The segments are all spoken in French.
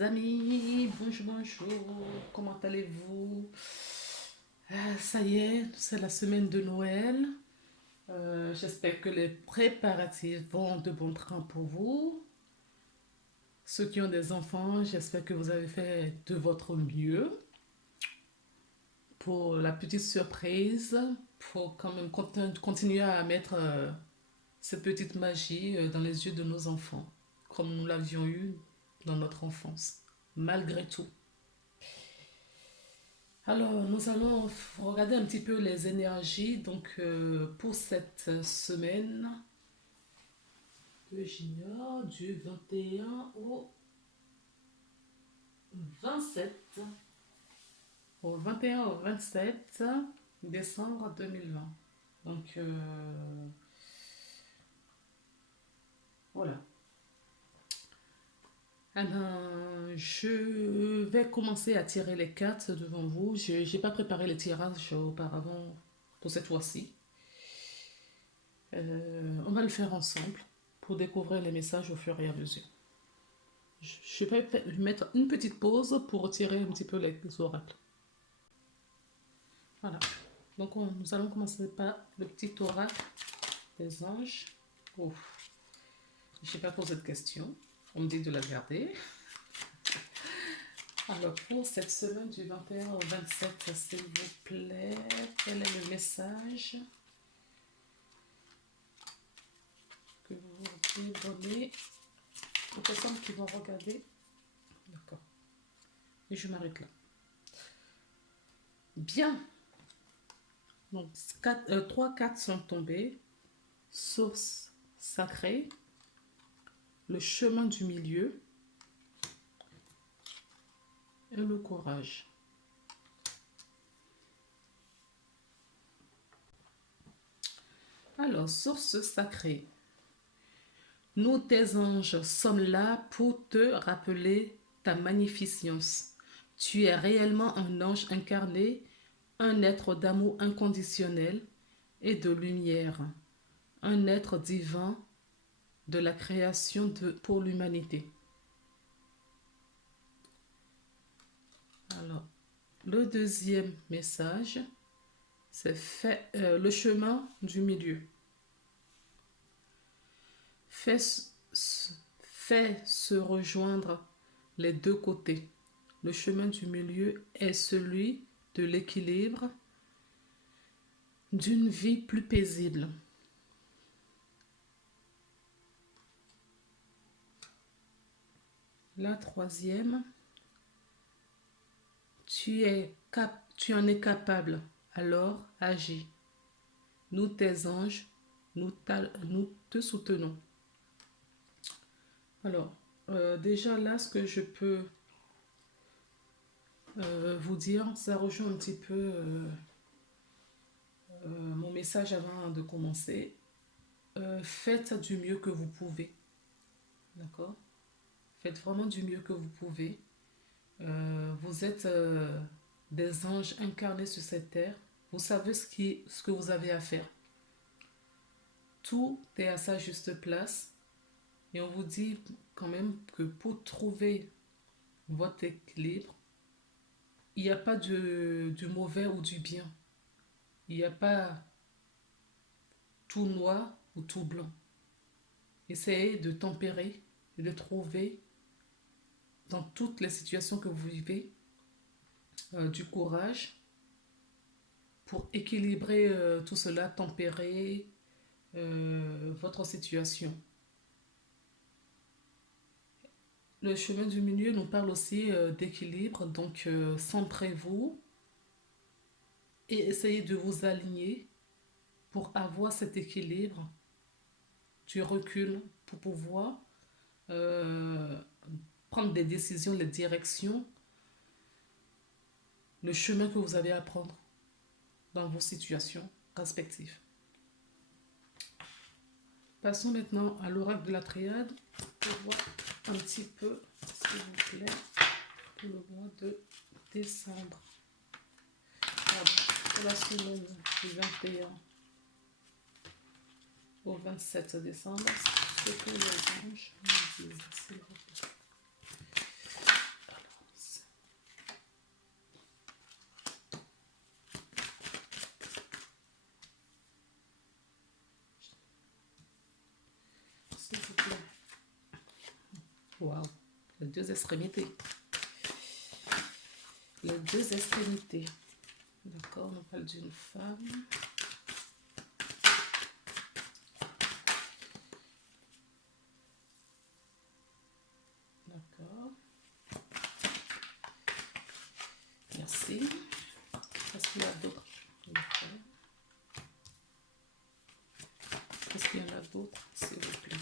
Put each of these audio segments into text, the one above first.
les amis, bonjour, bonjour, comment allez-vous? Ça y est, c'est la semaine de Noël. J'espère que les préparatifs vont de bon train pour vous. Ceux qui ont des enfants, j'espère que vous avez fait de votre mieux pour la petite surprise, pour quand même continuer à mettre cette petite magie dans les yeux de nos enfants, comme nous l'avions eu dans notre enfance, malgré tout. Alors, nous allons regarder un petit peu les énergies. Donc, pour cette semaine, que j'ignore, du 21 au 27. Au 21 au 27 décembre 2020. Donc, voilà. Alors, je vais commencer à tirer les cartes devant vous. Je n'ai pas préparé les tirages auparavant pour cette fois-ci. On va le faire ensemble pour découvrir les messages au fur et à mesure. Je vais mettre une petite pause pour retirer un petit peu les oracles. Voilà. Donc, nous allons commencer par le petit oracle des anges. Oh, je n'ai pas posé de question. On me dit de la garder. Alors, pour cette semaine du 21 au 27, s'il vous plaît, quel est le message que vous voulez donner aux personnes qui vont regarder? D'accord. Et je m'arrête là. Bien. Donc, 3 cartes sont tombées. Source sacrée, le chemin du milieu et le courage. Alors, source sacrée. Nous, tes anges, sommes là pour te rappeler ta magnificence. Tu es réellement un ange incarné, un être d'amour inconditionnel et de lumière, un être divin de la création pour l'humanité. Alors, le deuxième message, c'est le chemin du milieu. Fais se rejoindre les deux côtés. Le chemin du milieu est celui de l'équilibre, d'une vie plus paisible. La troisième, tu en es capable, alors agis. Nous, tes anges, nous te soutenons. Alors, déjà là, ce que je peux vous dire, ça rejoint un petit peu mon message avant de commencer. Faites du mieux que vous pouvez. D'accord? Faites vraiment du mieux que vous pouvez. Vous êtes des anges incarnés sur cette terre. Vous savez ce que vous avez à faire. Tout est à sa juste place. Et on vous dit quand même que pour trouver votre équilibre, il n'y a pas du mauvais ou du bien. Il n'y a pas tout noir ou tout blanc. Essayez de tempérer et de trouver dans toutes les situations que vous vivez du courage pour équilibrer tout cela, tempérer votre situation. Le chemin du milieu nous parle aussi d'équilibre, donc centrez-vous et essayez de vous aligner pour avoir cet équilibre, du recul pour pouvoir prendre des décisions, les directions, le chemin que vous avez à prendre dans vos situations respectives. Passons maintenant à l'oracle de la triade pour voir un petit peu, s'il vous plaît, pour le mois de décembre. Pardon, pour la semaine du 21 au 27 décembre, ce que les anges nous disent, s'il vous plaît. Waouh. Les deux extrémités. Les deux extrémités. D'accord, on parle d'une femme. D'accord. Merci. Est-ce qu'il y a d'autres? Est-ce qu'il y en a d'autres, s'il vous plaît?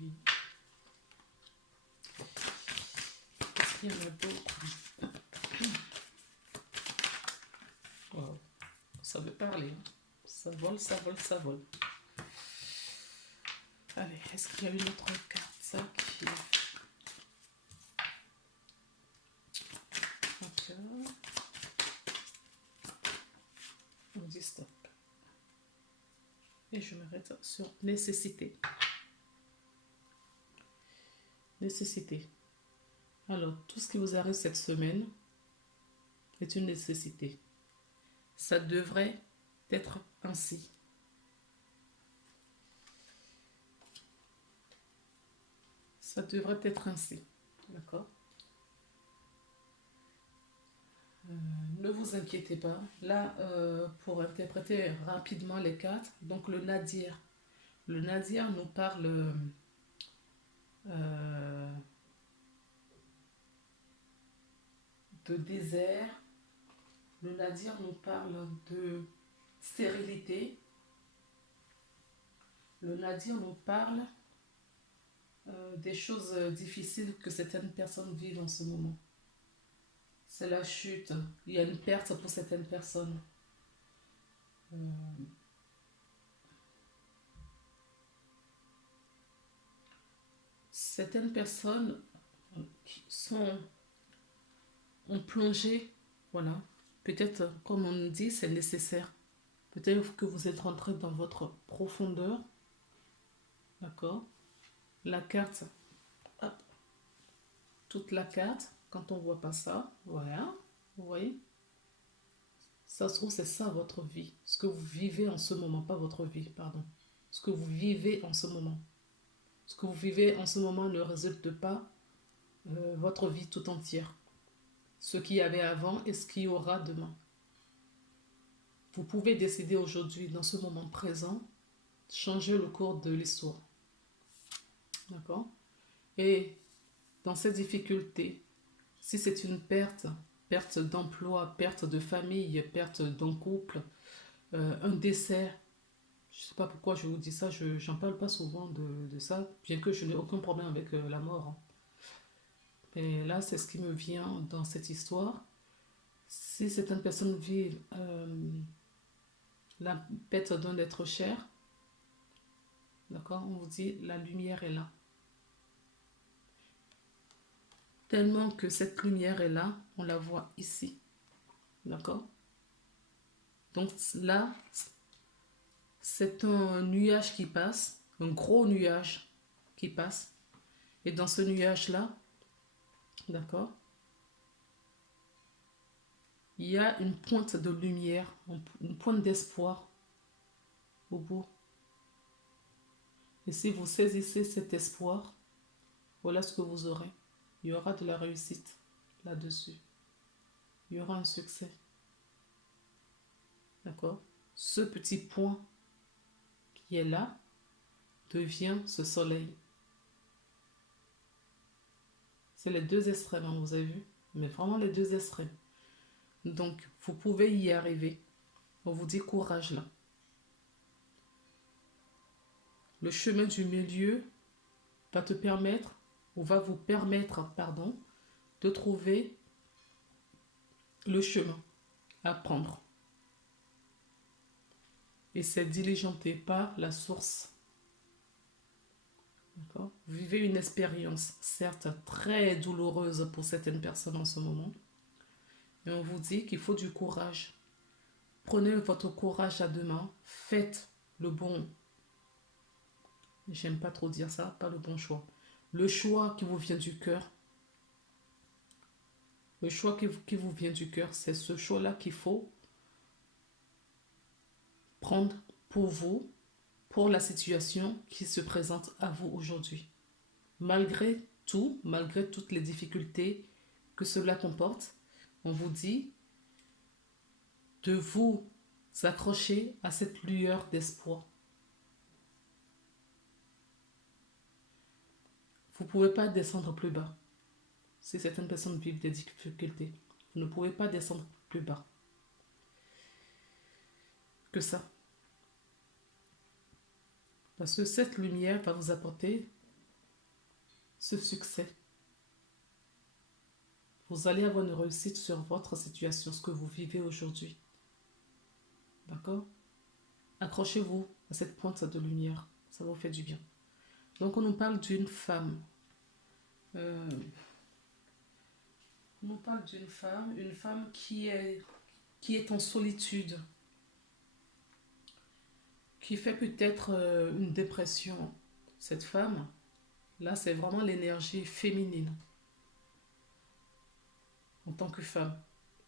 Oui. Est-ce qu'il y en a d'autres? Wow. Ça veut parler. Hein. Ça vole, ça vole, ça vole. Allez, est-ce qu'il y a une autre carte ça qui... D'accord. On dit stop. Et je m'arrête sur nécessité. Nécessité. Alors, tout ce qui vous arrive cette semaine est une nécessité. Ça devrait être ainsi. Ça devrait être ainsi. D'accord? Ne vous inquiétez pas. Là, pour interpréter rapidement les cartes, donc le nadir. Le nadir nous parle de désert. Le nadir nous parle de stérilité. Le nadir nous parle des choses difficiles que certaines personnes vivent en ce moment. C'est la chute. Il y a une perte pour certaines personnes. Certaines personnes ont plongé, voilà. Peut-être, comme on dit, c'est nécessaire. Peut-être que vous êtes rentré dans votre profondeur. D'accord? La carte, hop, toute la carte, quand on ne voit pas ça, voilà, vous voyez? Ça se trouve, c'est ça votre vie. Ce que vous vivez en ce moment, pas votre vie, pardon. Ce que vous vivez en ce moment. Ce que vous vivez en ce moment ne résulte pas votre vie tout entière. Ce qu'il y avait avant et ce qu'il y aura demain. Vous pouvez décider aujourd'hui, dans ce moment présent, changer le cours de l'histoire. D'accord? Et dans cette difficulté, si c'est une perte d'emploi, perte de famille, perte d'un couple, un décès, je ne sais pas pourquoi je vous dis ça, je n'en parle pas souvent de ça, bien que je n'ai aucun problème avec la mort. Hein. Mais là, c'est ce qui me vient dans cette histoire. Si certaines personnes vivent la perte d'un être cher, d'accord, on vous dit la lumière est là. Tellement que cette lumière est là, on la voit ici. D'accord? Donc là, c'est un nuage qui passe, un gros nuage qui passe. Et dans ce nuage-là, d'accord, il y a une pointe de lumière, une pointe d'espoir au bout. Et si vous saisissez cet espoir, voilà ce que vous aurez. Il y aura de la réussite là-dessus. Il y aura un succès. D'accord? Ce petit point qui est là devient ce soleil. C'est les deux extrêmes, hein, vous avez vu? Mais vraiment les deux extrêmes. Donc, vous pouvez y arriver. On vous dit courage là. Le chemin du milieu va te permettre, ou va vous permettre, pardon, de trouver le chemin à prendre. Et c'est diligenté par la source. D'accord? Vous vivez une expérience, certes très douloureuse pour certaines personnes en ce moment. Et on vous dit qu'il faut du courage. Prenez votre courage à deux mains. Faites le bon. J'aime pas trop dire ça, pas le bon choix. Le choix qui vous vient du cœur. Le choix qui vous vient du cœur, c'est ce choix-là qu'il faut prendre pour vous, pour la situation qui se présente à vous aujourd'hui. Malgré tout, malgré toutes les difficultés que cela comporte, on vous dit de vous accrocher à cette lueur d'espoir. Vous ne pouvez pas descendre plus bas. Si certaines personnes vivent des difficultés, vous ne pouvez pas descendre plus bas que ça. Parce que cette lumière va vous apporter ce succès. Vous allez avoir une réussite sur votre situation, ce que vous vivez aujourd'hui. D'accord? Accrochez-vous à cette pointe de lumière. Ça vous fait du bien. Donc, on nous parle d'une femme. On nous parle d'une femme, une femme qui est en solitude, qui fait peut-être une dépression. Cette femme, là, c'est vraiment l'énergie féminine en tant que femme.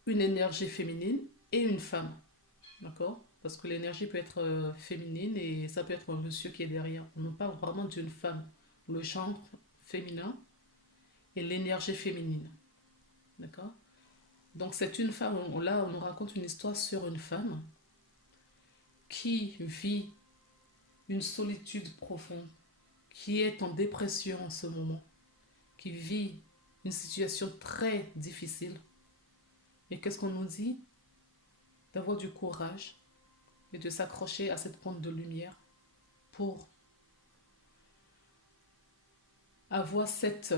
Une énergie féminine et une femme. D'accord? Parce que l'énergie peut être féminine et ça peut être un monsieur qui est derrière. On nous parle vraiment d'une femme. Le genre féminin et l'énergie féminine. D'accord? Donc c'est une femme, là on nous raconte une histoire sur une femme qui vit une solitude profonde, qui est en dépression en ce moment, qui vit une situation très difficile. Et qu'est-ce qu'on nous dit? D'avoir du courage et de s'accrocher à cette pointe de lumière pour avoir cette...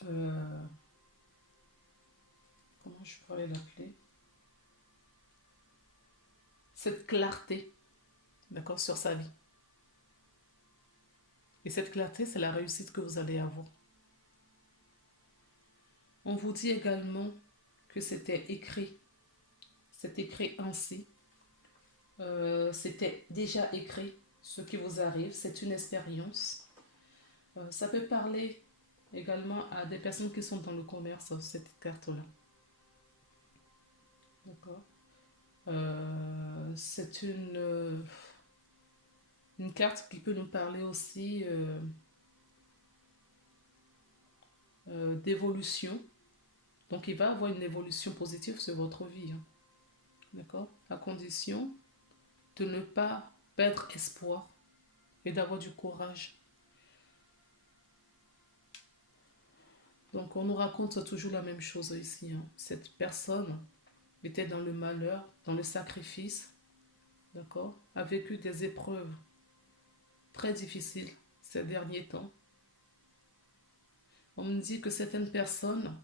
comment je pourrais l'appeler? Cette clarté, d'accord, sur sa vie. Et cette clarté, c'est la réussite que vous allez avoir. On vous dit également que c'était écrit. C'est écrit ainsi. C'était déjà écrit ce qui vous arrive. C'est une expérience. Ça peut parler également à des personnes qui sont dans le commerce, cette carte-là. D'accord. C'est une carte qui peut nous parler aussi d'évolution. Donc, il va avoir une évolution positive sur votre vie. Hein. D'accord? À condition de ne pas perdre espoir et d'avoir du courage. Donc, on nous raconte toujours la même chose ici. Hein. Cette personne était dans le malheur, dans le sacrifice, d'accord? A vécu des épreuves très difficiles ces derniers temps. On me dit que certaines personnes,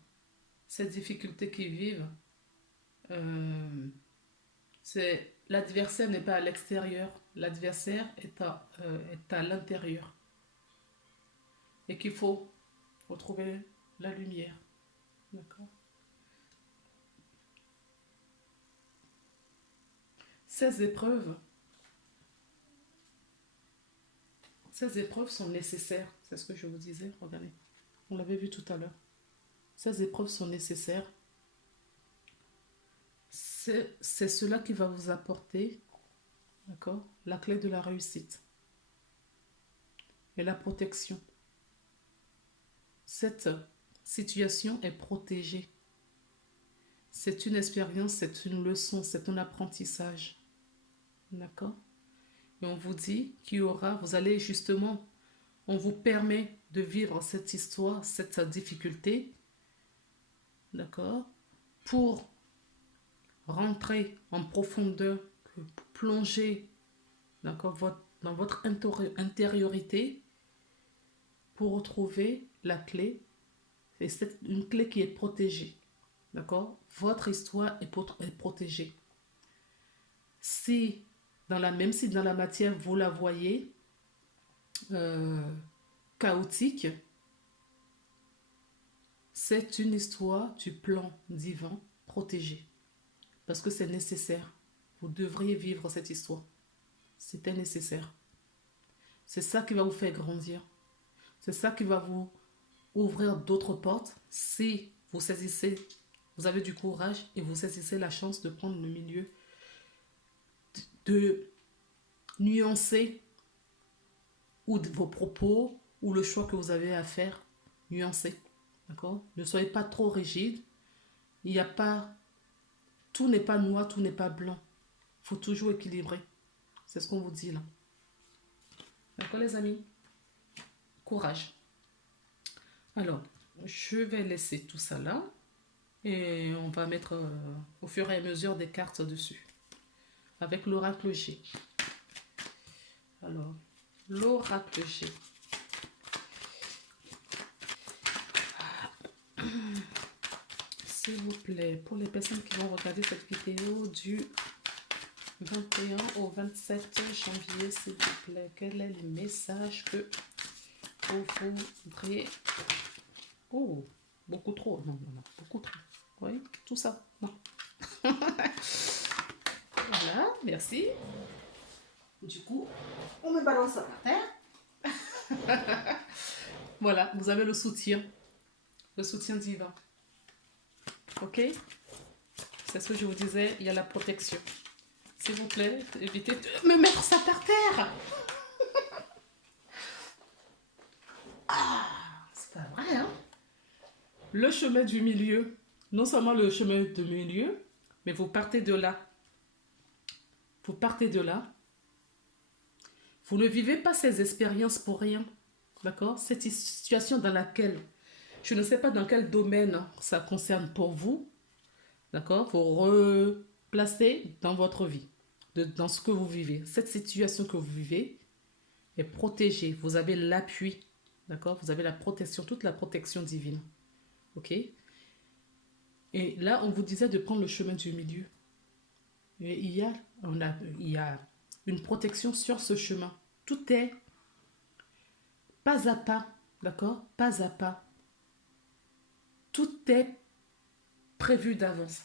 ces difficultés qu'ils vivent, l'adversaire n'est pas à l'extérieur, l'adversaire est à l'intérieur. Et qu'il faut retrouver la lumière. D'accord? Ces épreuves sont nécessaires. C'est ce que je vous disais. Regardez. On l'avait vu tout à l'heure. Ces épreuves sont nécessaires. C'est cela qui va vous apporter, d'accord, la clé de la réussite et la protection. Cette situation est protégée. C'est une expérience, c'est une leçon, c'est un apprentissage. D'accord? Et on vous dit qu'il y aura, vous allez justement, on vous permet de vivre cette histoire, cette difficulté, d'accord, pour rentrer en profondeur, plonger, d'accord, dans votre intériorité pour retrouver la clé. Et c'est une clé qui est protégée, d'accord. Votre histoire est protégée. Si dans la matière vous la voyez chaotique, c'est une histoire du plan divin protégé. Parce que c'est nécessaire. Vous devriez vivre cette histoire. C'était nécessaire. C'est ça qui va vous faire grandir. C'est ça qui va vous ouvrir d'autres portes si vous saisissez, vous avez du courage et vous saisissez la chance de prendre le milieu de nuancer ou vos propos ou le choix que vous avez à faire, nuancer. D'accord? Ne soyez pas trop rigide. Il n'y a pas, tout n'est pas noir, tout n'est pas blanc. Il faut toujours équilibrer. C'est ce qu'on vous dit là. D'accord les amis? Courage. Alors, je vais laisser tout ça là. Et on va mettre au fur et à mesure des cartes dessus. Avec l'oracle G. Alors, l'oracle G. S'il vous plaît, pour les personnes qui vont regarder cette vidéo du 21 au 27 janvier, s'il vous plaît, quel est le message que vous voudriez... Oh, beaucoup trop. Non, non, non, beaucoup trop. Oui, tout ça. Non. Voilà, merci. Du coup, on me balance ça par terre. Voilà, vous avez le soutien divin. Ok? C'est ce que je vous disais, il y a la protection. S'il vous plaît, évitez de me mettre ça par terre. Ah, c'est pas vrai, hein? Le chemin du milieu, non seulement le chemin du milieu, mais vous partez de là. Vous partez de là. Vous ne vivez pas ces expériences pour rien. D'accord? Cette situation dans laquelle, je ne sais pas dans quel domaine ça concerne pour vous. D'accord? Vous replacez dans votre vie, dans ce que vous vivez. Cette situation que vous vivez est protégée. Vous avez l'appui. D'accord? Vous avez la protection, toute la protection divine. Ok? Et là, on vous disait de prendre le chemin du milieu. Et il y a une protection sur ce chemin. Tout est pas à pas, d'accord? Pas à pas. Tout est prévu d'avance.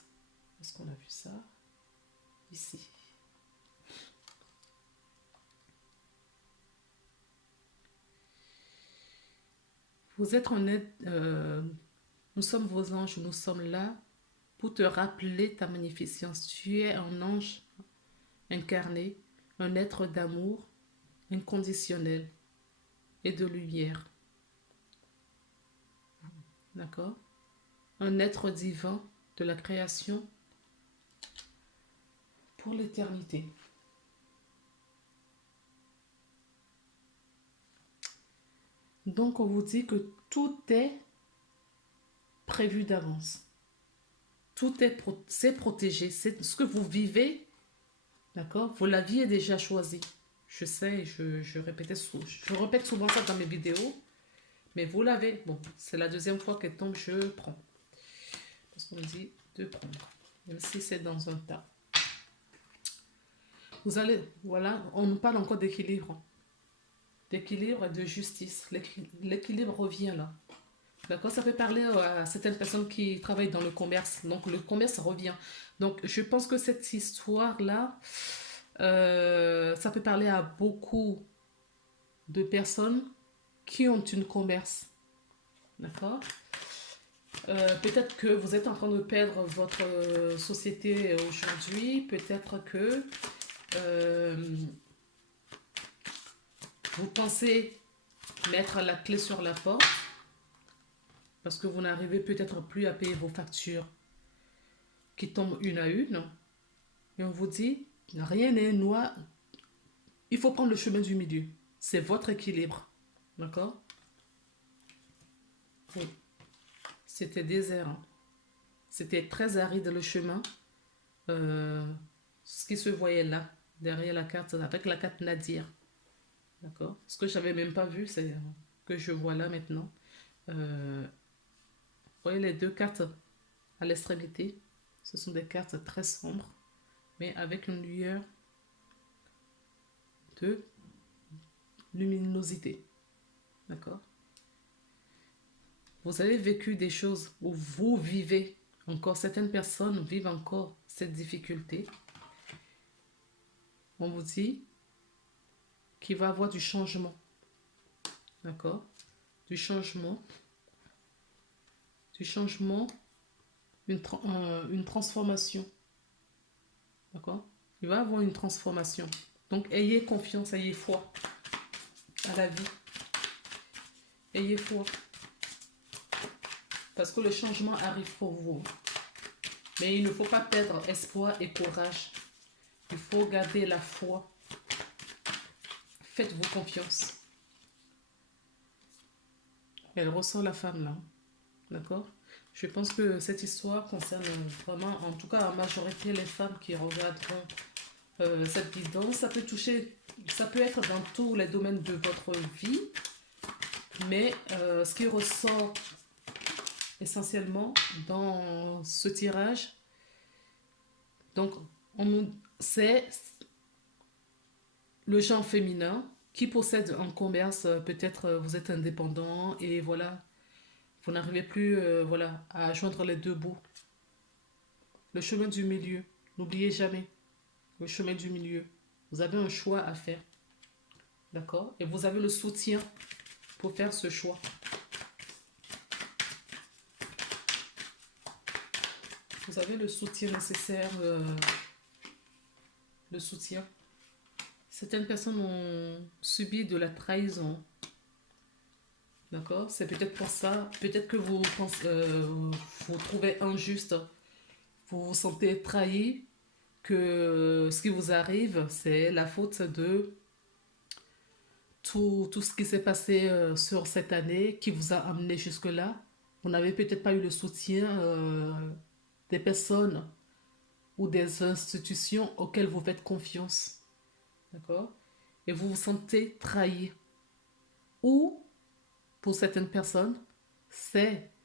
Est-ce qu'on a vu ça? Ici. Vous êtes en aide, nous sommes vos anges, nous sommes là pour te rappeler ta magnificence. Tu es un ange incarné, un être d'amour inconditionnel et de lumière. D'accord? Un être divin de la création pour l'éternité. Donc on vous dit que tout est prévu d'avance. Tout est protégé. C'est ce que vous vivez, d'accord? Vous l'aviez déjà choisi. Je sais, je répète souvent ça dans mes vidéos, mais vous l'avez. Bon, c'est la deuxième fois qu'elle tombe, je prends. Parce qu'on me dit de prendre, même si c'est dans un tas. Vous allez, voilà, on nous parle encore d'équilibre. D'équilibre et de justice. L'équilibre revient là. D'accord? Ça peut parler à certaines personnes qui travaillent dans le commerce. Donc, le commerce revient. Donc, je pense que cette histoire-là, ça peut parler à beaucoup de personnes qui ont une commerce. D'accord? Peut-être que vous êtes en train de perdre votre société aujourd'hui. Peut-être que vous pensez mettre la clé sur la porte parce que vous n'arrivez peut-être plus à payer vos factures qui tombent une à une. Et on vous dit, rien n'est noir. Il faut prendre le chemin du milieu. C'est votre équilibre. D'accord? Oui. C'était désert. Hein. C'était très aride le chemin. Ce qui se voyait là, derrière la carte, avec la carte Nadir. D'accord? Ce que je n'avais même pas vu, c'est que je vois là maintenant. Vous voyez les deux cartes à l'extrémité. Ce sont des cartes très sombres, mais avec une lueur de luminosité. D'accord? Vous avez vécu des choses où vous vivez encore, certaines personnes vivent encore cette difficulté. On vous dit qu'il va y avoir du changement. D'accord? Du changement. Du changement. Une transformation. D'accord? Il va y avoir une transformation. Donc, ayez confiance, ayez foi à la vie. Ayez foi. Parce que le changement arrive pour vous. Mais il ne faut pas perdre espoir et courage. Il faut garder la foi. Faites-vous confiance. Elle ressort la femme là. D'accord? Je pense que cette histoire concerne vraiment, en tout cas en majorité, les femmes qui regarderont cette guidance. Ça peut toucher, ça peut être dans tous les domaines de votre vie. Mais ce qui ressort essentiellement dans ce tirage, donc c'est le genre féminin qui possède un commerce. Peut-être vous êtes indépendant et voilà, vous n'arrivez plus voilà, à joindre les deux bouts. Le chemin du milieu, n'oubliez jamais le chemin du milieu. Vous avez un choix à faire, d'accord? Et vous avez le soutien pour faire ce choix. Vous avez le soutien nécessaire, le soutien. Certaines personnes ont subi de la trahison. D'accord? C'est peut-être pour ça, peut-être que vous vous trouvez injuste, vous vous sentez trahi, que ce qui vous arrive, c'est la faute de tout ce qui s'est passé sur cette année qui vous a amené jusque-là. Vous n'avez peut-être pas eu le soutien des personnes ou des institutions auxquelles vous faites confiance. D'accord? Et vous vous sentez trahi. Ou, pour certaines personnes,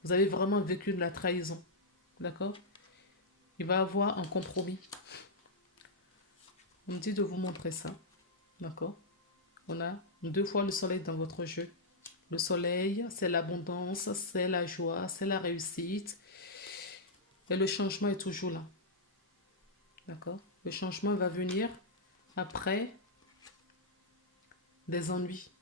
vous avez vraiment vécu de la trahison. D'accord? Il va y avoir un compromis. On me dit de vous montrer ça. D'accord? On a 2 fois le soleil dans votre jeu. Le soleil, c'est l'abondance, c'est la joie, c'est la réussite. Et le changement est toujours là. D'accord? Le changement va venir après des ennuis.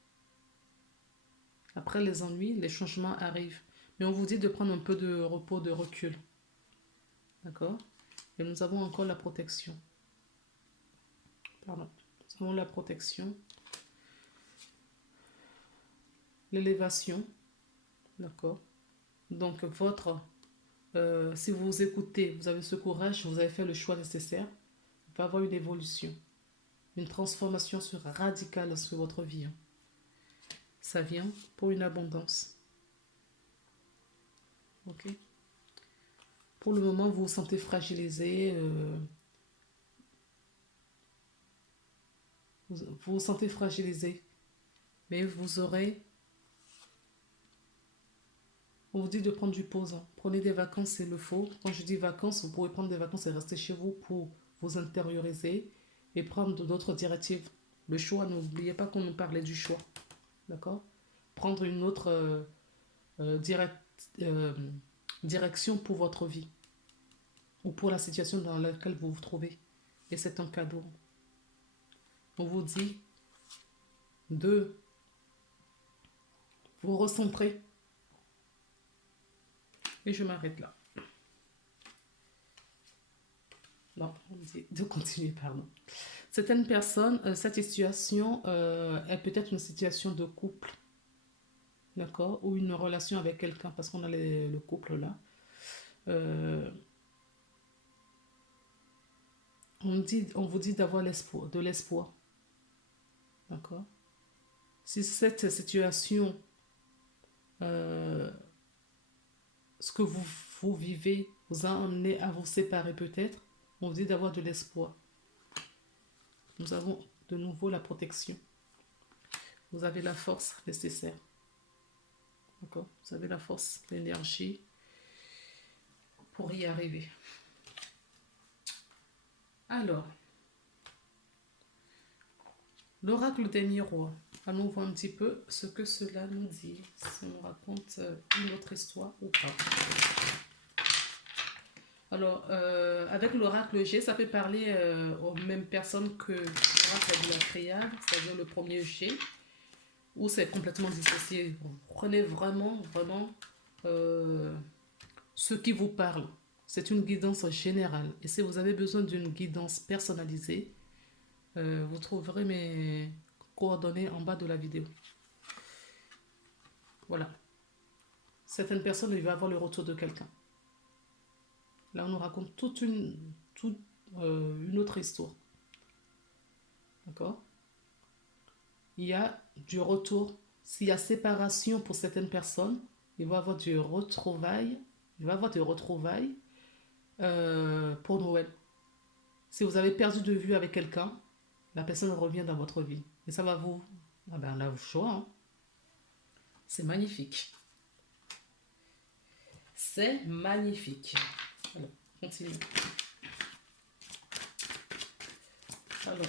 Après les ennuis, les changements arrivent. Mais on vous dit de prendre un peu de repos, de recul. D'accord? Et nous avons encore la protection. Pardon. Nous avons la protection. L'élévation. D'accord? Donc, si vous écoutez, vous avez ce courage, vous avez fait le choix nécessaire, il va y avoir une évolution. Une transformation radicale sur votre vie. Ça vient pour une abondance. Ok? Pour le moment, vous vous sentez fragilisé. Vous vous sentez fragilisé. Mais vous aurez... On vous dit de prendre du pause. Prenez des vacances, c'est le faut. Quand je dis vacances, vous pouvez prendre des vacances et rester chez vous pour vous intérioriser et prendre d'autres directives. Le choix, n'oubliez pas qu'on nous parlait du choix. D'accord? Prendre une autre direction pour votre vie ou pour la situation dans laquelle vous vous trouvez. Et c'est un cadeau. On vous dit de vous recentrer. Et je m'arrête là. Non, on dit de continuer, pardon. Certaines personnes, cette situation est peut-être une situation de couple. D'accord? Ou une relation avec quelqu'un, parce qu'on a le couple là. On vous dit d'avoir de l'espoir. D'accord? Si cette situation, ce que vous vivez, vous a amené à vous séparer peut-être, on vous dit d'avoir de l'espoir. Nous avons de nouveau la protection. Vous avez la force nécessaire. D'accord? Vous avez la force, l'énergie pour y arriver. Alors, l'oracle des miroirs. Allons voir un petit peu ce que cela nous dit. Si on raconte une autre histoire ou pas. Alors, avec l'oracle G, ça peut parler aux mêmes personnes que l'oracle de la triade, c'est-à-dire le premier G, où c'est complètement dissocié. Prenez vraiment ce qui vous parle. C'est une guidance générale. Et si vous avez besoin d'une guidance personnalisée, Vous trouverez mes coordonnées en bas de la vidéo. Voilà. Certaines personnes, il va avoir le retour de quelqu'un. Là, on nous raconte une autre histoire. D'accord? Il y a du retour. S'il y a séparation pour certaines personnes, il va y avoir du retrouvailles. Il va y avoir des retrouvailles pour Noël. Si vous avez perdu de vue avec quelqu'un, la personne revient dans votre vie. Et ça va vous... Ah ben là, vous choix. Hein. C'est magnifique. C'est magnifique. Alors, continue. Alors.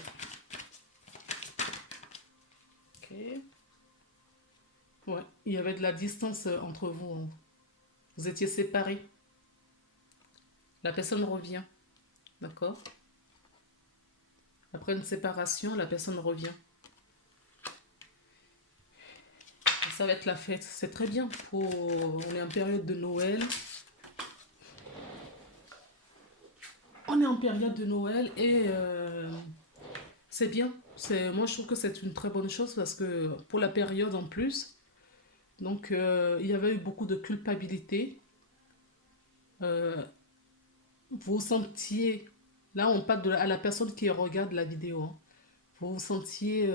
Ok. Ouais, il y avait de la distance entre vous. Hein. Vous étiez séparés. La personne revient. D'accord? Après une séparation, la personne revient. Et ça va être la fête. C'est très bien. On est en période de Noël. On est en période de Noël et c'est bien. Moi, je trouve que c'est une très bonne chose parce que pour la période en plus, donc il y avait eu beaucoup de culpabilité. Euh, vous sentiez, là on parle à la personne qui regarde la vidéo, hein. Vous vous sentiez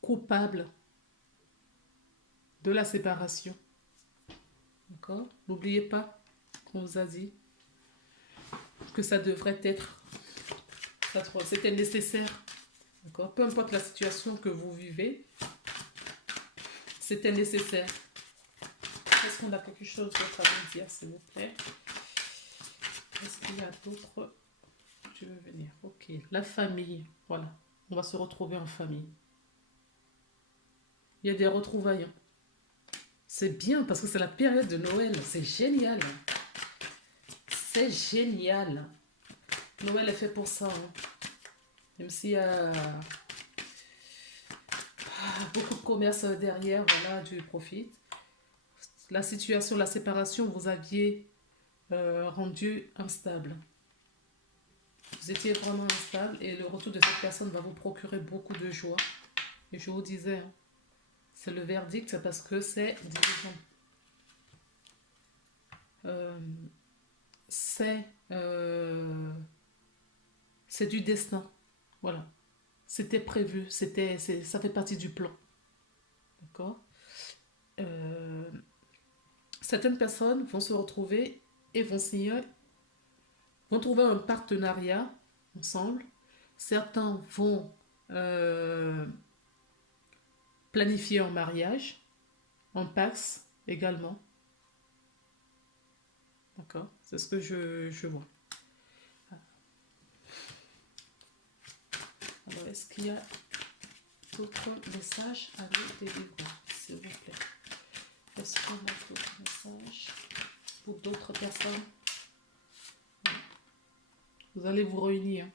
coupable de la séparation. D'accord? N'oubliez pas qu'on vous a dit que ça devrait être, c'était nécessaire. D'accord? Peu importe la situation que vous vivez, c'était nécessaire. Est-ce qu'on a quelque chose d'autre à vous dire, s'il vous plaît? Est-ce qu'il y a d'autres? Tu veux venir? Ok. La famille. Voilà. On va se retrouver en famille. Il y a des retrouvailles. C'est bien parce que c'est la période de Noël. C'est génial. C'est génial. Noël est fait pour ça. Hein. Même s'il y a beaucoup de commerce derrière, voilà, du profit. La situation, la séparation, vous aviez rendu instable. Vous étiez vraiment instable et le retour de cette personne va vous procurer beaucoup de joie. Et je vous disais, hein, c'est le verdict parce que c'est dirigeant. C'est du destin. Voilà. C'était prévu. Ça fait partie du plan. D'accord? Certaines personnes vont se retrouver et vont trouver un partenariat ensemble. Certains vont planifier un mariage, un Pax également. D'accord? C'est ce que je vois. Alors, est-ce qu'il y a d'autres messages à vous délivrer, s'il vous plaît? Est-ce qu'on a d'autres messages pour d'autres personnes? Vous allez vous réunir.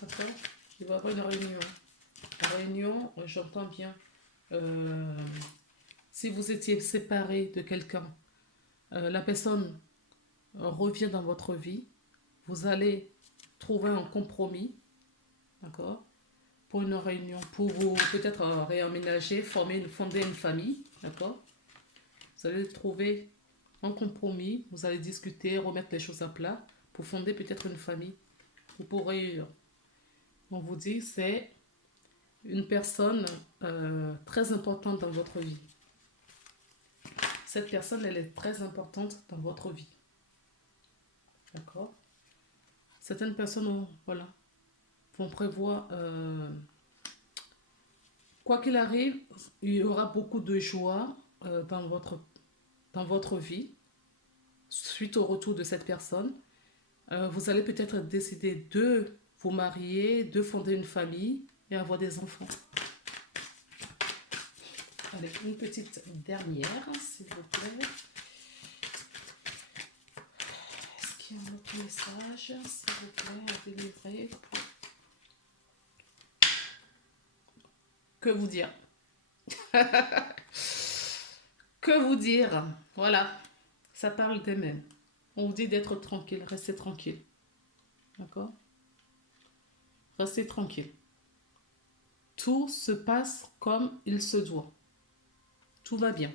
D'accord? Il va y avoir une réunion. La réunion, j'entends bien. Si vous étiez séparé de quelqu'un, la personne revient dans votre vie. Vous allez trouver un compromis. D'accord? Pour une réunion, pour vous peut-être réaménager, fonder une famille. D'accord? Vous allez trouver un compromis. Vous allez discuter, remettre les choses à plat pour fonder peut-être une famille. Vous pourrez... On vous dit, c'est une personne très importante dans votre vie. Cette personne, elle est très importante dans votre vie. D'accord? Certaines personnes, voilà, vont prévoir, quoi qu'il arrive, il y aura beaucoup de joie dans votre vie suite au retour de cette personne. Vous allez peut-être décider de vous marier, de fonder une famille et avoir des enfants. Allez, une petite dernière, s'il vous plaît. Est-ce qu'il y a un autre message, s'il vous plaît, à délivrer? Que vous dire? Que vous dire? Voilà, ça parle des mêmes. On vous dit d'être tranquille, restez tranquille. D'accord? Restez tranquille. Tout se passe comme il se doit. Tout va bien.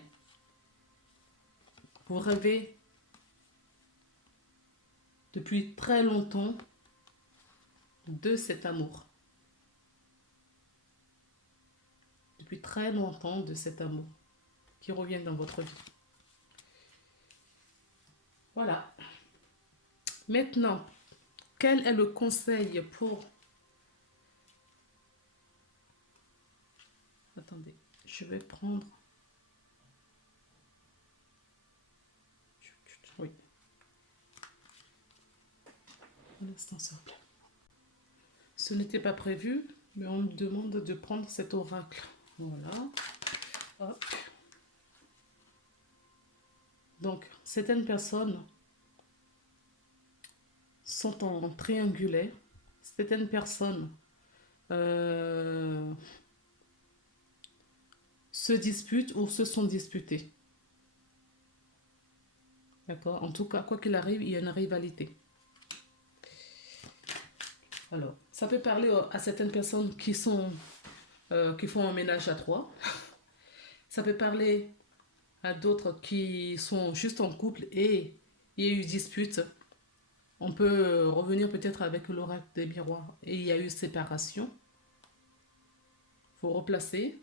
Vous rêvez depuis très longtemps de cet amour. Depuis très longtemps de cet amour qui revient dans votre vie. Voilà. Maintenant, quel est le conseil pour... Attendez, je vais prendre... Oui. Un instant, s'il vous plaît. Ce n'était pas prévu, mais on me demande de prendre cet oracle. Voilà. Hop. Donc, certaines personnes sont en triangulaire. Certaines personnes se disputent ou se sont disputées. D'accord? En tout cas, quoi qu'il arrive, il y a une rivalité. Alors, ça peut parler à certaines personnes qui font un ménage à trois. Ça peut parler à d'autres qui sont juste en couple et il y a eu dispute. On peut revenir peut-être avec l'oracle des miroirs et il y a eu séparation. Il faut replacer.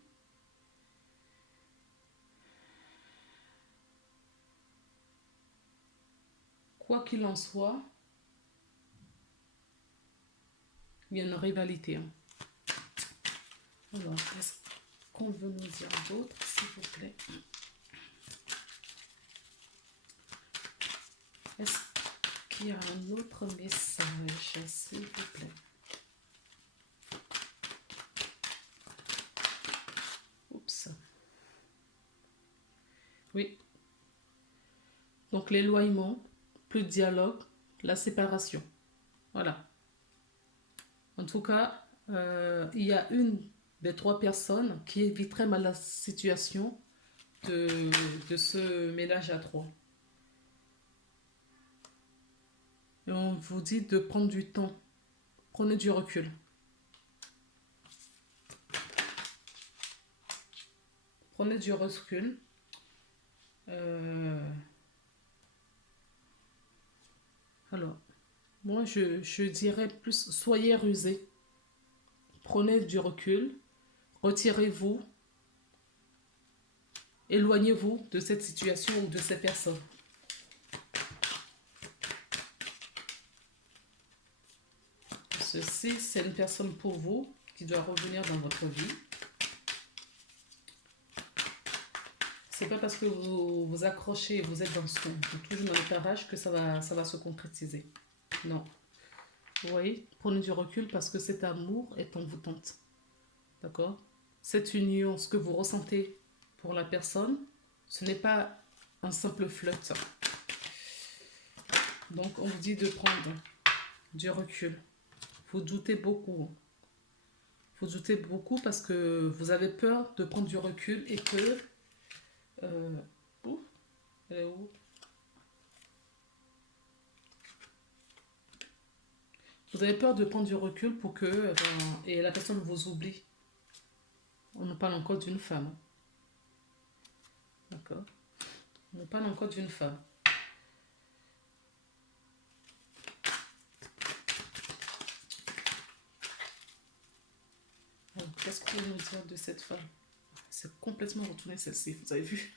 Quoi qu'il en soit, il y a une rivalité. Hein. Alors, qu'est-ce qu'on veut nous dire d'autre, s'il vous plaît? Est-ce qu'il y a un autre message, s'il vous plaît? Oups. Oui. Donc, l'éloignement, plus de dialogue, la séparation. Voilà. En tout cas, il y a une des trois personnes qui vit très mal la situation de ce ménage à trois. Et on vous dit de prendre du temps. Prenez du recul. Prenez du recul. Alors, moi, je dirais plus, soyez rusés. Prenez du recul. Retirez-vous. Éloignez-vous de cette situation ou de ces personnes. Ceci, c'est une personne pour vous qui doit revenir dans votre vie. C'est pas parce que vous vous accrochez, vous êtes toujours dans le parage que ça va se concrétiser. Non. Vous voyez, prenez du recul parce que cet amour est envoûtante. D'accord? Cette union, ce que vous ressentez pour la personne, ce n'est pas un simple flirt. Donc, on vous dit de prendre du recul. Vous doutez beaucoup. Vous doutez beaucoup parce que vous avez peur de prendre du recul et que... elle est où? Vous avez peur de prendre du recul pour que... et la personne vous oublie. On parle encore d'une femme. D'accord? On parle encore d'une femme. Alors, qu'est-ce qu'on peut nous dire de cette femme? C'est complètement retourné celle-ci, vous avez vu?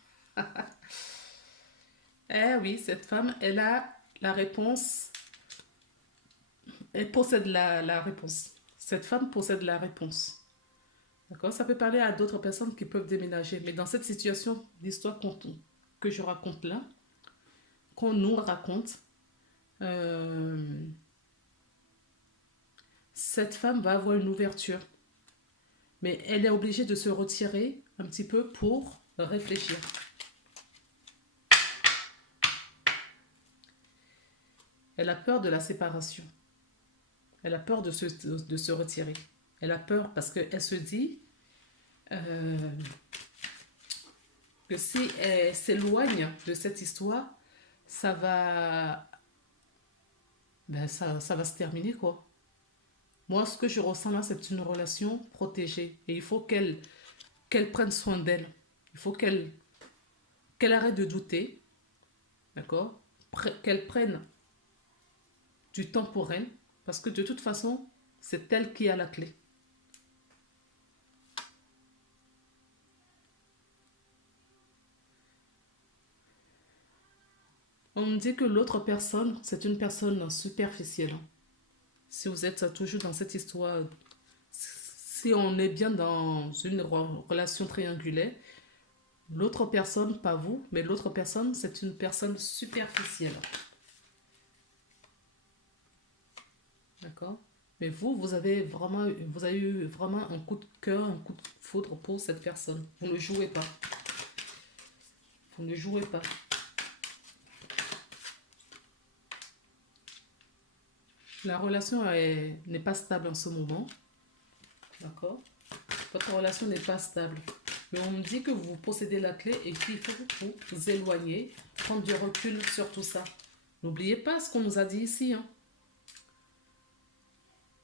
Eh oui, cette femme, elle a la réponse. Elle possède la réponse. Cette femme possède la réponse. D'accord? Ça peut parler à d'autres personnes qui peuvent déménager. Mais dans cette situation d'histoire que je raconte là, qu'on nous raconte, cette femme va avoir une ouverture. Mais elle est obligée de se retirer un petit peu pour réfléchir. Elle a peur de la séparation. Elle a peur de se retirer. Elle a peur parce qu'elle se dit que si elle s'éloigne de cette histoire, ça va ben ça va se terminer, quoi. Moi, ce que je ressens là, c'est une relation protégée. Et il faut qu'elle prenne soin d'elle. Il faut qu'elle arrête de douter, d'accord? Qu'elle prenne du temps pour elle, parce que de toute façon, c'est elle qui a la clé. On me dit que l'autre personne, c'est une personne superficielle. Si vous êtes toujours dans cette histoire, si on est bien dans une relation triangulaire, l'autre personne, pas vous, mais l'autre personne, c'est une personne superficielle. D'accord? Mais vous avez eu vraiment un coup de cœur, un coup de foudre pour cette personne. Vous ne jouez pas. Vous ne jouez pas. La relation n'est pas stable en ce moment. D'accord? Votre relation n'est pas stable. Mais on me dit que vous possédez la clé et qu'il faut vous éloigner, prendre du recul sur tout ça. N'oubliez pas ce qu'on nous a dit ici. Hein.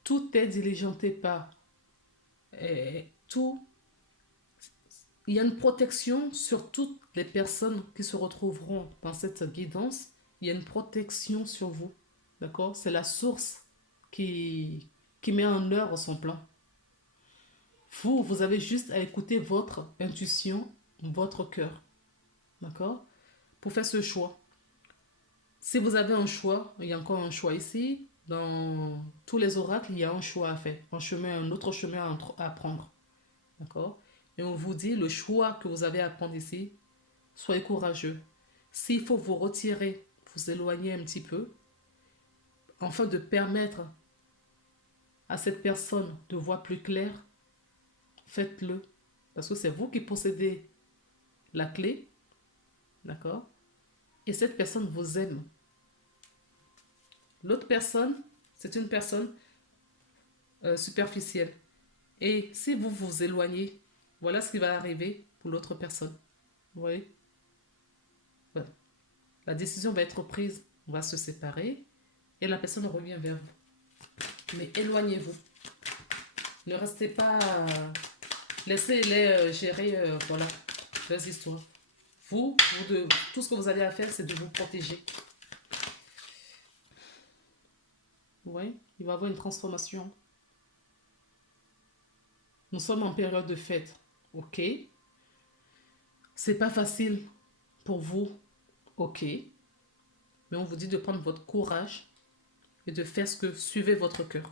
Tout est diligenté par tout. Il y a une protection sur toutes les personnes qui se retrouveront dans cette guidance. Il y a une protection sur vous. D'accord? C'est la source qui met en œuvre son plan. Vous avez juste à écouter votre intuition, votre cœur. D'accord? Pour faire ce choix. Si vous avez un choix, il y a encore un choix ici. Dans tous les oracles, il y a un choix à faire. Un autre chemin à prendre. D'accord? Et on vous dit, le choix que vous avez à prendre ici, soyez courageux. S'il faut vous retirer, vous éloigner un petit peu, afin de permettre à cette personne de voir plus clair, faites-le. Parce que c'est vous qui possédez la clé. D'accord? Et cette personne vous aime. L'autre personne, c'est une personne superficielle. Et si vous vous éloignez, voilà ce qui va arriver pour l'autre personne. Vous voyez? Voilà. La décision va être prise. On va se séparer et la personne revient vers vous. Mais éloignez-vous. Ne restez pas... laissez-les gérer voilà, leurs histoires. Tout ce que vous avez à faire, c'est de vous protéger. Oui, il va y avoir une transformation. Nous sommes en période de fête. Ok. C'est pas facile pour vous. Ok. Mais on vous dit de prendre votre courage et de faire ce que suivez votre cœur.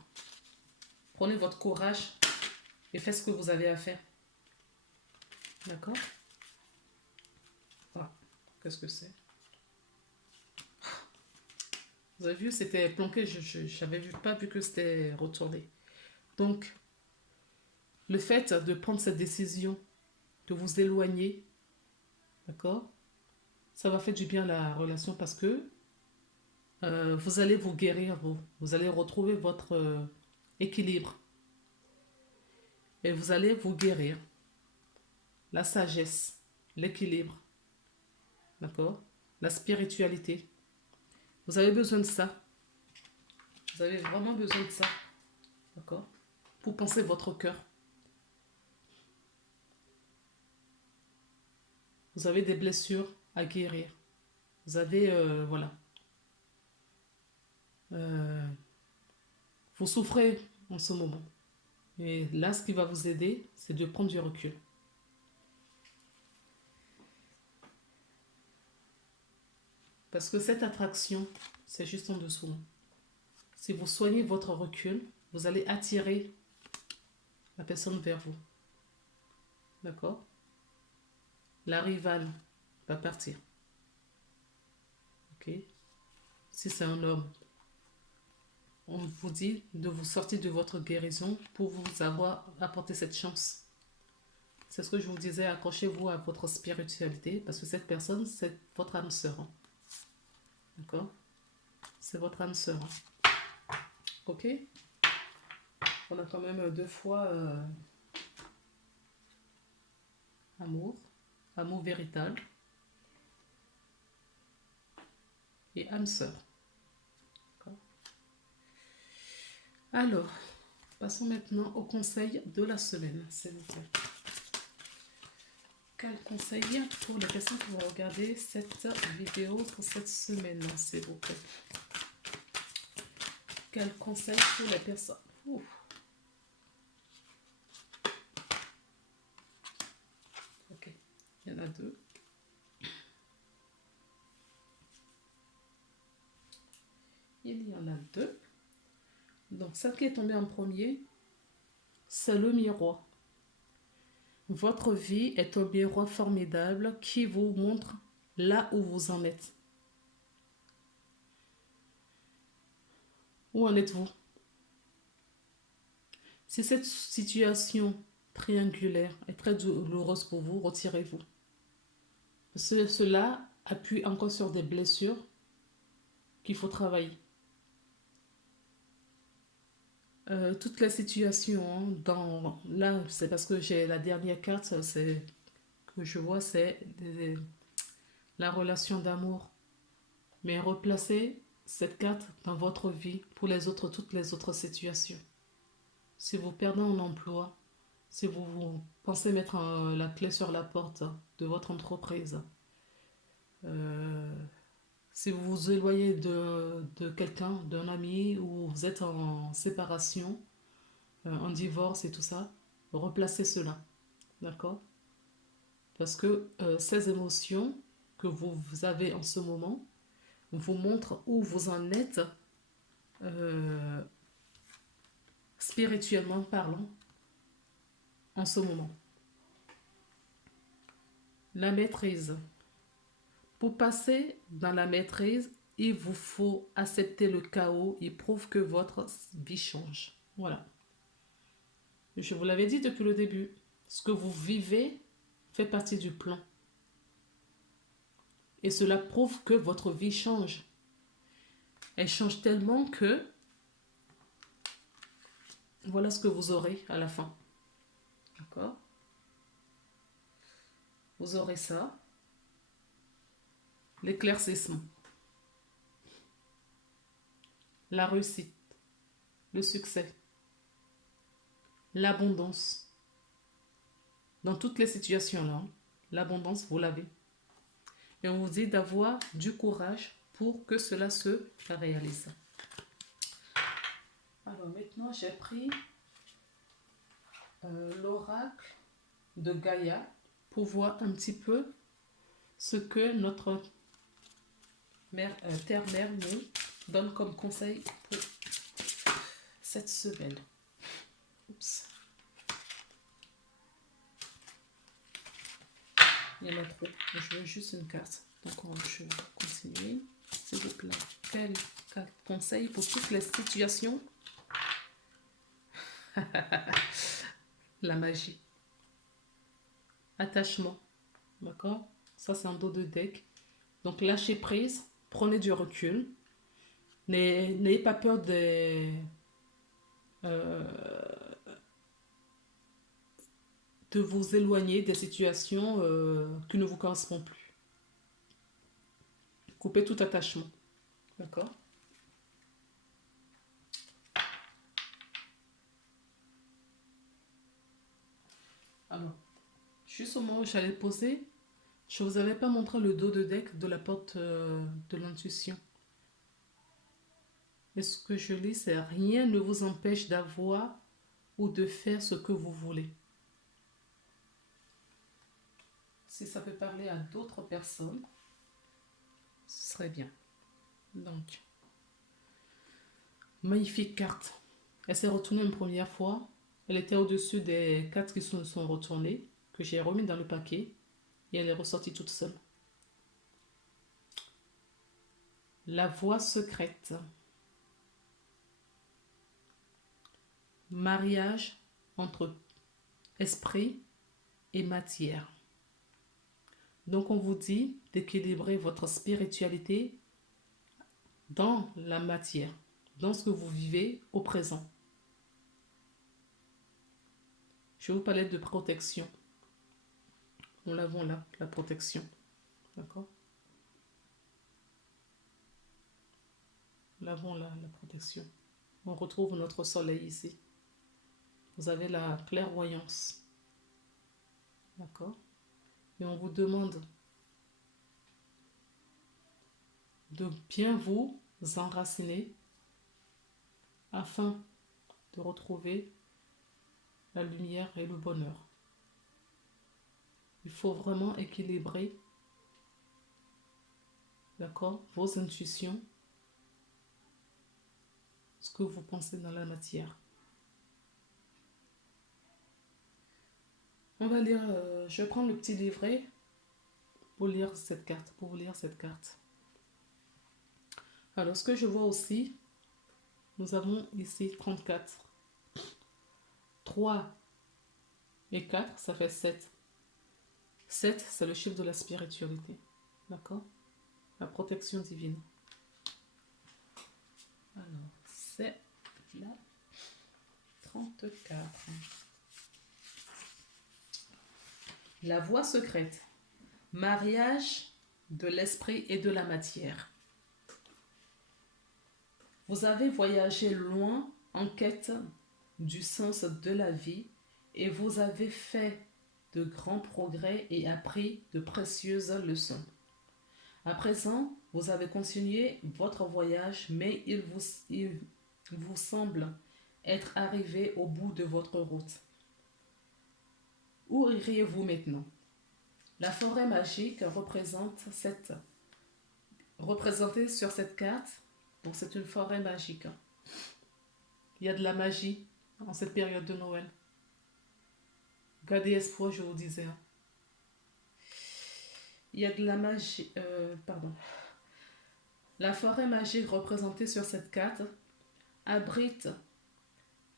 Prenez votre courage et faites ce que vous avez à faire. D'accord? Ah, qu'est-ce que c'est? Vous avez vu, c'était planqué, je n'avais pas vu que c'était retourné. Donc, le fait de prendre cette décision, de vous éloigner, d'accord? Ça va faire du bien à la relation parce que vous allez vous guérir, vous allez retrouver votre équilibre. Et vous allez vous guérir. La sagesse, l'équilibre, d'accord? La spiritualité. Vous avez besoin de ça. Vous avez vraiment besoin de ça, d'accord? Pour penser votre cœur. Vous avez des blessures à guérir. Vous avez, voilà. Vous souffrez en ce moment. Et là, ce qui va vous aider, c'est de prendre du recul. Parce que cette attraction, c'est juste en dessous. Si vous soignez votre recul, vous allez attirer la personne vers vous. D'accord? La rivale va partir. Ok? Si c'est un homme, on vous dit de vous sortir de votre guérison pour vous avoir apporté cette chance. C'est ce que je vous disais, accrochez-vous à votre spiritualité parce que cette personne, c'est votre âme sœur. D'accord? C'est votre âme sœur. Ok? On a quand même 2 fois amour, amour véritable et âme sœur. D'accord? Alors, passons maintenant au conseil de la semaine, s'il vous plaît. Quel conseil pour les personnes qui vont regarder cette vidéo pour cette semaine, s'il vous plaît? Quel conseil pour les personnes? Ouh. Ok, il y en a deux. Il y en a deux. Donc, celle qui est tombée en premier, c'est le miroir. Votre vie est un miroir formidable qui vous montre là où vous en êtes. Où en êtes-vous? Si cette situation triangulaire est très douloureuse pour vous, retirez-vous. Cela appuie encore sur des blessures qu'il faut travailler. Toutes les situations, là, c'est parce que j'ai la dernière carte, que je vois, c'est la relation d'amour. Mais replacez cette carte dans votre vie pour toutes les autres situations. Si vous perdez un emploi, si vous pensez mettre la clé sur la porte de votre entreprise, si vous vous éloignez de quelqu'un, d'un ami, ou vous êtes en séparation, en divorce et tout ça, replacez cela. D'accord? Parce que ces émotions que vous avez en ce moment vous montrent où vous en êtes euh, spirituellement parlant en ce moment. La maîtrise. Pour passer dans la maîtrise, il vous faut accepter le chaos. Il prouve que votre vie change. Voilà. Je vous l'avais dit depuis le début. Ce que vous vivez fait partie du plan. Et cela prouve que votre vie change. Elle change tellement que voilà ce que vous aurez à la fin. D'accord? Vous aurez ça. L'éclaircissement. La réussite. Le succès. L'abondance. Dans toutes les situations là, l'abondance, vous l'avez. Et on vous dit d'avoir du courage pour que cela se réalise. Alors maintenant, j'ai pris l'oracle de Gaïa pour voir un petit peu ce que notre terre-mère nous donne comme conseil pour cette semaine. Oups. Il y en a trop. Je veux juste une carte. Donc, je vais continuer. S'il vous plaît. Quel conseil pour toutes les situations? La magie. Attachement. D'accord? Ça, c'est un dos de deck. Donc, lâchez prise. Prenez du recul. N'ayez pas peur de vous éloigner des situations qui ne vous correspondent plus. Coupez tout attachement. D'accord? Alors, juste au moment où j'allais poser, je ne vous avais pas montré le dos de deck de la porte de l'intuition. Mais ce que je lis, c'est rien ne vous empêche d'avoir ou de faire ce que vous voulez. Si ça peut parler à d'autres personnes, ce serait bien. Donc, magnifique carte. Elle s'est retournée une première fois. Elle était au-dessus des 4 qui se sont retournées, que j'ai remis dans le paquet. Et elle est ressortie toute seule. La voie secrète. Mariage entre esprit et matière. Donc on vous dit d'équilibrer votre spiritualité dans la matière, dans ce que vous vivez au présent. Je vais vous parler de protection. Nous l'avons là, la protection. D'accord? Nous l'avons là, la protection. On retrouve notre soleil ici. Vous avez la clairvoyance. D'accord? Et on vous demande de bien vous enraciner afin de retrouver la lumière et le bonheur. Il faut vraiment équilibrer, d'accord, vos intuitions, ce que vous pensez dans la matière. On va lire, je vais prendre le petit livret pour lire cette carte, pour vous lire cette carte. Alors, ce que je vois aussi, nous avons ici 34. 3 et 4, ça fait 7. 7, c'est le chiffre de la spiritualité. D'accord? La protection divine. Alors, c'est la 34. La voie secrète. Mariage de l'esprit et de la matière. Vous avez voyagé loin en quête du sens de la vie et vous avez fait de grands progrès et appris de précieuses leçons. À présent, vous avez continué votre voyage, mais il vous semble être arrivé au bout de votre route. Où iriez-vous maintenant? La forêt magique représentée sur cette carte. Donc c'est une forêt magique. Il y a de la magie en cette période de Noël. Gardez espoir, je vous disais. Il y a de la magie. La forêt magique représentée sur cette carte abrite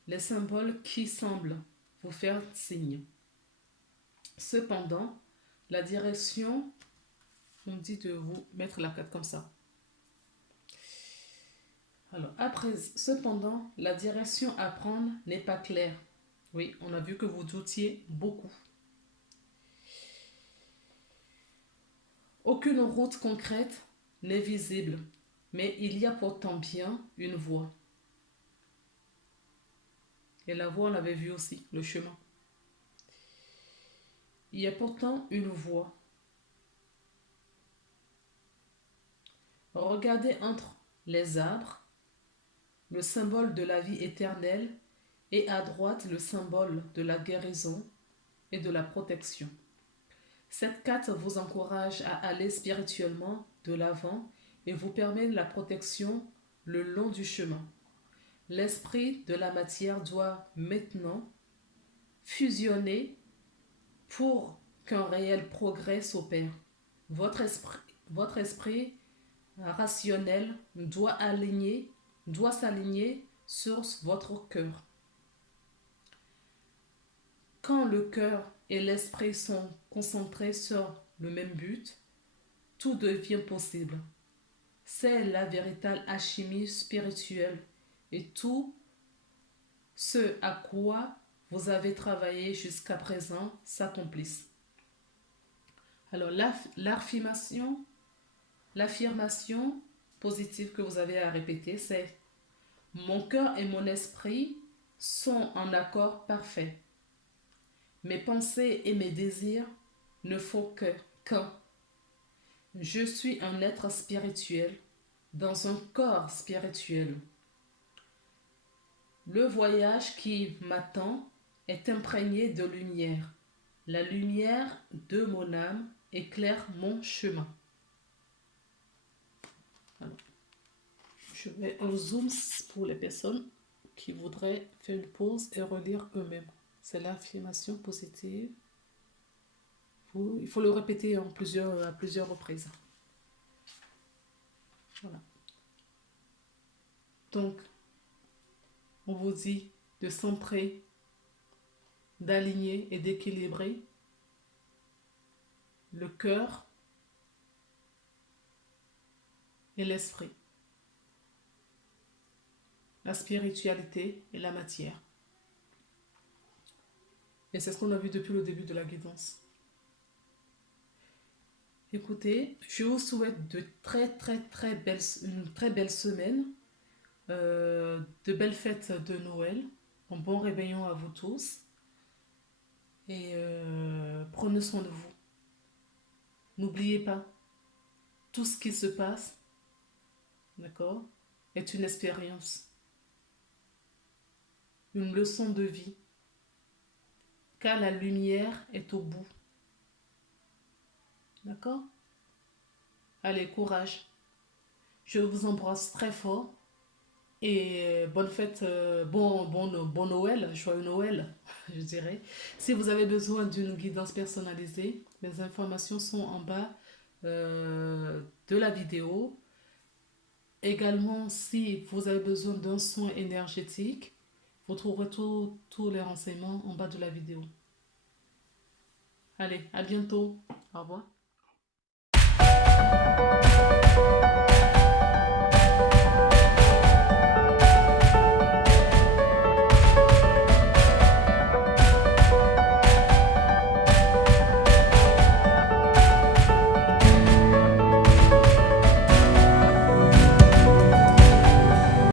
les symboles qui semblent vous faire signe. Cependant, la direction, on me dit de vous mettre la carte comme ça. Alors, cependant, la direction à prendre n'est pas claire. Oui, on a vu que vous doutiez beaucoup. Aucune route concrète n'est visible, mais il y a pourtant bien une voie. Et la voie, on l'avait vu aussi, le chemin. Il y a pourtant une voie. Regardez entre les arbres le symbole de la vie éternelle et à droite le symbole de la guérison et de la protection. Cette carte vous encourage à aller spirituellement de l'avant et vous permet la protection le long du chemin. L'esprit de la matière doit maintenant fusionner pour qu'un réel progrès s'opère. Votre esprit rationnel doit s'aligner sur votre cœur. Quand le cœur et l'esprit sont concentrés sur le même but, tout devient possible. C'est la véritable alchimie spirituelle et tout ce à quoi vous avez travaillé jusqu'à présent s'accomplisse. Alors l'affirmation positive que vous avez à répéter, c'est: mon cœur et mon esprit sont en accord parfait. Mes pensées et mes désirs ne font qu'un. Je suis un être spirituel dans un corps spirituel. Le voyage qui m'attend est imprégné de lumière. La lumière de mon âme éclaire mon chemin. Alors, je mets un zoom pour les personnes qui voudraient faire une pause et relire eux-mêmes. C'est l'affirmation positive. Il faut le répéter à plusieurs reprises. Voilà. Donc, on vous dit de centrer, d'aligner et d'équilibrer le cœur et l'esprit, la spiritualité et la matière. Et c'est ce qu'on a vu depuis le début de la guidance. Écoutez, je vous souhaite une très belle semaine, de belles fêtes de Noël, un bon réveillon à vous tous et prenez soin de vous. N'oubliez pas, tout ce qui se passe, d'accord, est une expérience, une leçon de vie, car la lumière est au bout, d'accord? Allez, courage. Je vous embrasse très fort et bonne fête, bon Noël, joyeux Noël, je dirais. Si vous avez besoin d'une guidance personnalisée, les informations sont en bas de la vidéo. Également, si vous avez besoin d'un soin énergétique, vous trouverez tous les renseignements en bas de la vidéo. Allez, à bientôt. Au revoir.